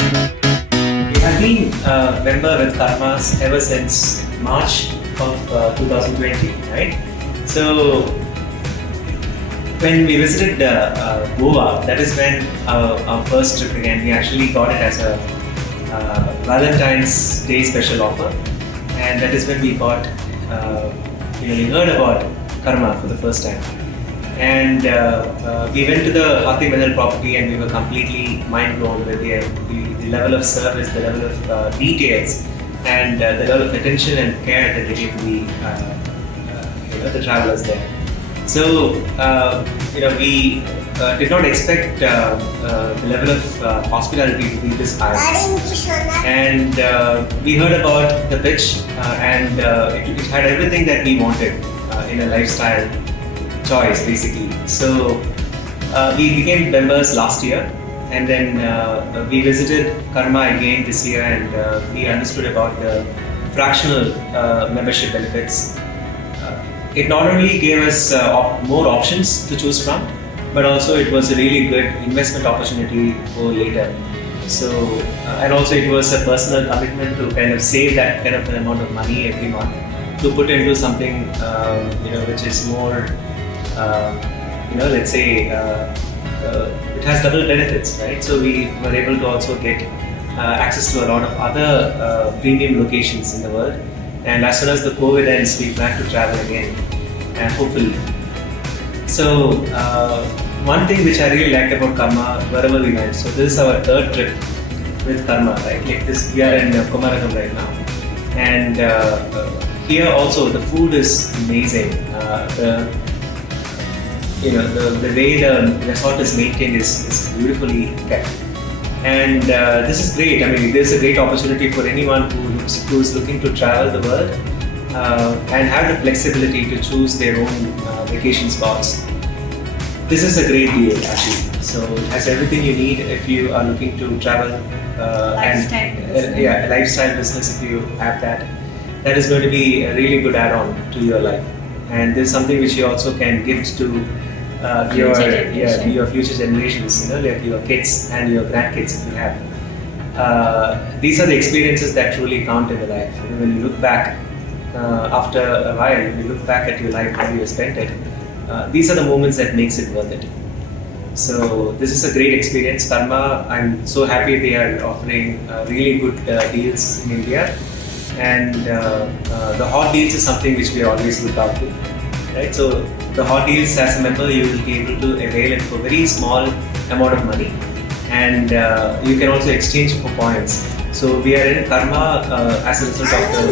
We have been a member with Karmas ever since March of 2020, right? So when we visited Goa, that is when our first trip began. We actually got it as a Valentine's Day special offer, and that is when we got, we heard about Karma for the first time. And we went to the Hathi Mahal property, and we were completely mind blown with the level of service, the level of details, and the level of attention and care that they gave the travelers there. So we did not expect the level of hospitality to be this high. And we heard about the pitch, and it had everything that we wanted in a lifestyle choice, basically. So we became members last year, and then we visited Karma again this year, and we understood about the fractional membership benefits. It not only gave us more options to choose from, but also it was a really good investment opportunity for later. So, and also it was a personal commitment to kind of save that kind of an amount of money every month to put into something which is more, let's say, it has double benefits, right? So we were able to also get access to a lot of other premium locations in the world. And as soon as the COVID ends, we plan to travel again, and hopefully. So one thing which I really liked about Karma, wherever we went, so this is our third trip with Karma, right? Like this, we are in Kumaragam right now, and here also the food is amazing. The way the resort is maintained is beautifully kept. And this is great. I mean, this is a great opportunity for anyone who is looking to travel the world and have the flexibility to choose their own vacation spots. This is a great deal, actually. So it has everything you need if you are looking to travel lifestyle business. If you have that, that is going to be a really good add-on to your life. And this is something which you also can gift to your future generations, like your kids and your grandkids if you have. These are the experiences that truly count in your life. When you look back after a while, when you look back at your life, how you spent it, these are the moments that makes it worth it. So this is a great experience. Karma, I'm so happy they are offering really good deals in India, and the hot deals is something which we always look out to, right? So the hot deals, as a member, you will be able to avail it for very small amount of money, and you can also exchange for points. So we are in Karma as a result of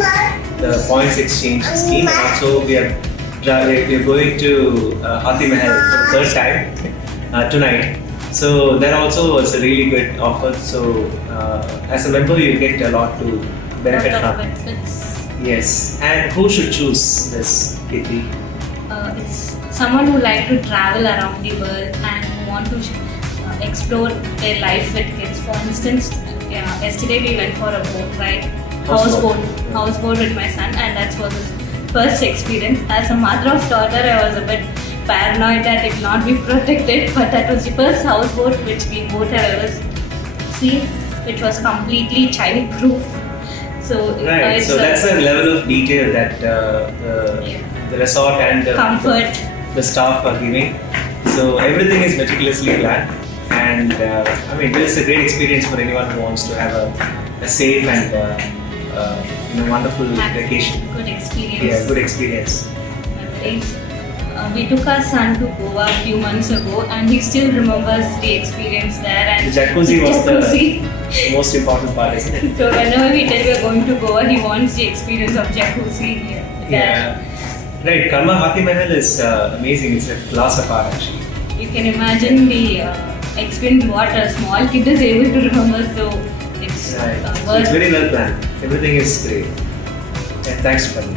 the points exchange scheme, and also we are going to Hathi Mahal for the third time tonight. So that also was a really good offer. So as a member, you get a lot to benefit from. Benefits. Yes, and who should choose this, Kitty? It's someone who like to travel around the world and who want to explore their life with kids. For instance, yesterday we went for a boat ride, houseboat with my son, and that was his first experience. As a mother of daughter, I was a bit paranoid that it will not be protected, but that was the first houseboat which we both have ever seen, which was completely child-proof. So, right. So that's a level of detail that the resort and the staff are giving. So everything is meticulously planned, and this is a great experience for anyone who wants to have a safe and wonderful vacation. Good experience. Yeah, good experience. We took our son to Goa a few months ago, and he still remembers the experience there. And the jacuzzi was the most important part, isn't it? So whenever we tell we're going to Goa, he wants the experience of jacuzzi. Yeah. Right, Karma Hathi Mahal is amazing. It's a class of art, actually. You can imagine the experience what a small kid is able to remember. So it's right. So it's very well planned. Everything is great. And thanks for coming.